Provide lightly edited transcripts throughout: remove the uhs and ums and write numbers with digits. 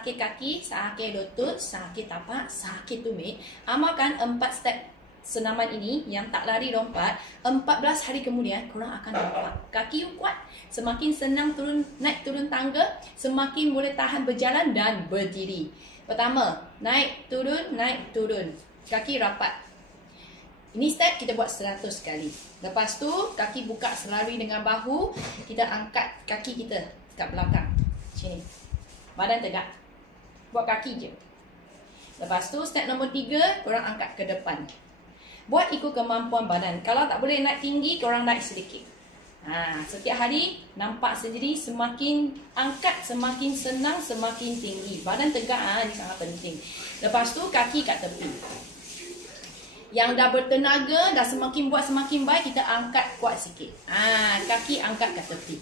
sakit kaki, sakit lutut, sakit tapak, sakit tumit, amalkan 4 step senaman ini yang tak lari lompat. 14 hari kemudian korang akan nampak kaki you kuat, semakin senang naik turun tangga, semakin boleh tahan berjalan dan berdiri. Pertama, naik turun, kaki rapat. Ini step kita buat 100 kali. Lepas tu kaki buka selari dengan bahu, kita angkat kaki kita kat belakang macam ni, badan tegak, buat kaki je. Lepas tu step nombor 3, korang angkat ke depan. Buat ikut kemampuan badan. Kalau tak boleh naik tinggi, korang naik sedikit. Setiap hari nampak sendiri, semakin angkat semakin senang, semakin tinggi. Badan tegak, ini sangat penting. Lepas tu kaki kat tepi. Yang dah bertenaga, dah semakin buat semakin baik, kita angkat kuat sikit. Kaki angkat kat tepi.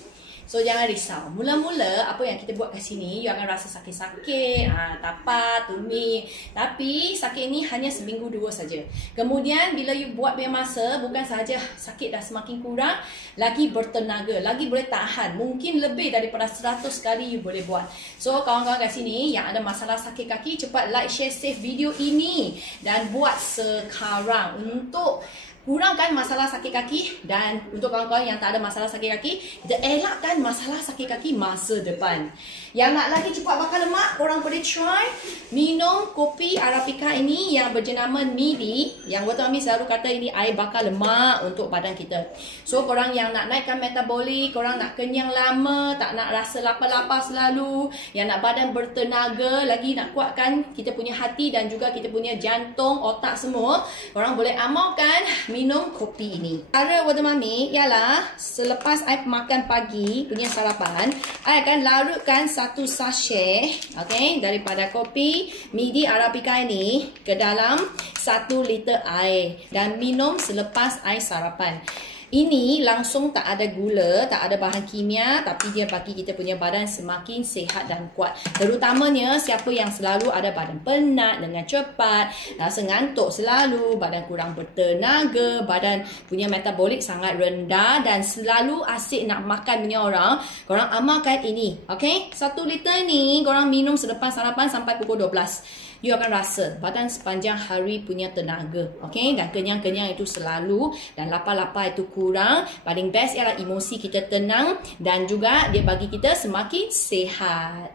So jangan risau. Mula-mula apa yang kita buat kat sini, you akan rasa sakit-sakit, tapak, tumit. Tapi sakit ni hanya seminggu 2 saja. Kemudian bila you buat biar masa, bukan sahaja sakit dah semakin kurang, lagi bertenaga, lagi boleh tahan. Mungkin lebih daripada 100 kali you boleh buat. So kawan-kawan kat sini yang ada masalah sakit kaki, cepat like, share, save video ini dan buat sekarang untuk kurangkan masalah sakit kaki. Dan untuk kawan-kawan yang tak ada masalah sakit kaki, kita elakkan masalah sakit kaki masa depan. Yang nak lagi cepat bakar lemak, korang boleh try minum kopi Arabica ini yang berjenama MIDI. Yang Dr. Ami selalu kata ini air bakar lemak untuk badan kita. So korang yang nak naikkan metabolik, korang nak kenyang lama, tak nak rasa lapar-lapar selalu, yang nak badan bertenaga, lagi nak kuatkan kita punya hati dan juga kita punya jantung, otak semua, korang boleh amalkan minum kopi ini. Cara Dr. Mami ialah selepas I makan pagi punya sarapan, I akan larutkan 1 sachet daripada kopi MIDI Arabica ini ke dalam 1 liter air dan minum selepas I sarapan. Ini langsung tak ada gula, tak ada bahan kimia, tapi dia bagi kita punya badan semakin sihat dan kuat. Terutamanya siapa yang selalu ada badan penat dengan cepat, rasa ngantuk selalu, badan kurang bertenaga, badan punya metabolik sangat rendah dan selalu asyik nak makan punya orang, korang amalkan ini. 1 liter ni korang minum selepas sarapan sampai pukul 12. You akan rasa badan sepanjang hari punya tenaga, dan kenyang-kenyang itu selalu, dan lapar-lapar itu kurang. Paling best ialah emosi kita tenang dan juga dia bagi kita semakin sihat.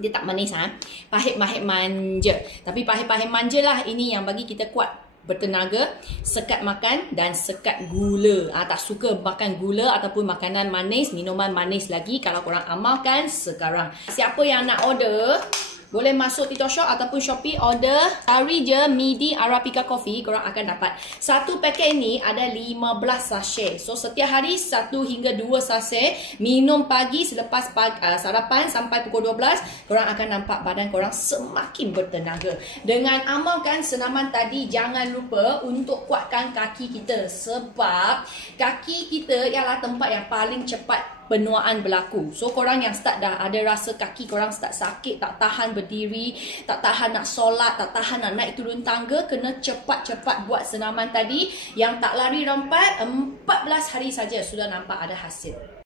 Dia tak manis, pahit-pahit manja. Tapi pahit-pahit manja lah ini yang bagi kita kuat, bertenaga, sekat makan dan sekat gula. Tak suka makan gula ataupun makanan manis, minuman manis lagi kalau korang amalkan sekarang. Siapa yang nak order, boleh masuk TikTok Shop ataupun Shopee, order, cari je MIDI Arabica Coffee, korang akan dapat. 1 paket ini ada 15 sachet. So setiap hari 1 hingga 2 sachet, minum pagi selepas sarapan sampai pukul 12, korang akan nampak badan korang semakin bertenaga. Dengan amalkan senaman tadi, jangan lupa untuk kuatkan kaki kita, sebab kaki kita ialah tempat yang paling cepat penuaan berlaku. So korang yang start dah ada rasa kaki korang start sakit, tak tahan berdiri, tak tahan nak solat, tak tahan nak naik turun tangga, kena cepat-cepat buat senaman tadi yang tak lari lompat. 14 hari saja sudah nampak ada hasil.